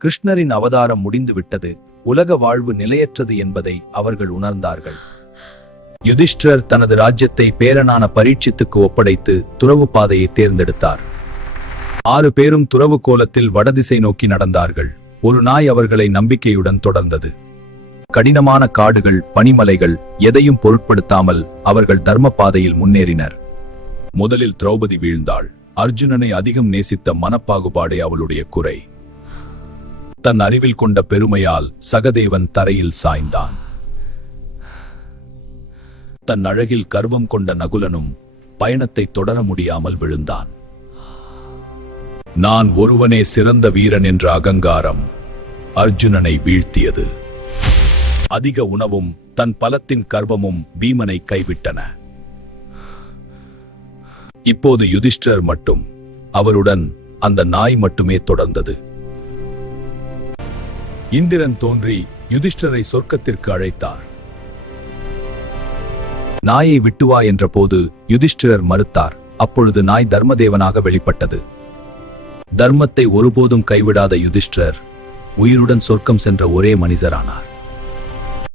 கிருஷ்ணரின் அவதாரம் முடிந்துவிட்டது, உலக வாழ்வு நிலையற்றது என்பதை அவர்கள் உணர்ந்தார்கள். யுதிஷ்டிரர் தனது ராஜ்யத்தை பேரனான பரீட்சித்துக்கு ஒப்படைத்து துறவு பாதையை தேர்ந்தெடுத்தார். 6 பேரும் துறவு கோலத்தில் வடதிசை நோக்கி நடந்தார்கள். ஒரு நாய் அவர்களை நம்பிக்கையுடன் தொடர்ந்தது. கடினமான காடுகள், பனிமலைகள் எதையும் பொருட்படுத்தாமல் அவர்கள் தர்ம பாதையில் முன்னேறினர். முதலில் திரௌபதி வீழ்ந்தாள். அர்ஜுனனை அதிகம் நேசித்த மனப்பாகுபாடே அவளுடைய குறை. தன் அறிவில் கொண்ட பெருமையால் சகதேவன் தரையில் சாய்ந்தான். தன் அழகில் கர்வம் கொண்ட நகுலனும் பயணத்தை தொடர முடியாமல் விழுந்தான். நான் ஒருவனே சிறந்த வீரன் என்ற அகங்காரம் அர்ஜுனனை வீழ்த்தியது. அதிக உணவும் தன் பலத்தின் கர்வமும் பீமனை கைவிட்டன. இப்போது யுதிஷ்டிரர் மட்டும், அவருடன் அந்த நாய் மட்டுமே தொடர்ந்தது. இந்திரன் தோன்றி யுதிஷ்டிரரை சொர்க்கத்திற்கு அழைத்தார். நாயை விட்டுவா என்ற போது யுதிஷ்டிரர் மறுத்தார். அப்பொழுது நாய் தர்மதேவனாக வெளிப்பட்டது. தர்மத்தை ஒருபோதும் கைவிடாத யுதிஷ்டிரர் உயிருடன் சொர்க்கம் சென்ற ஒரே மனிதரானார்.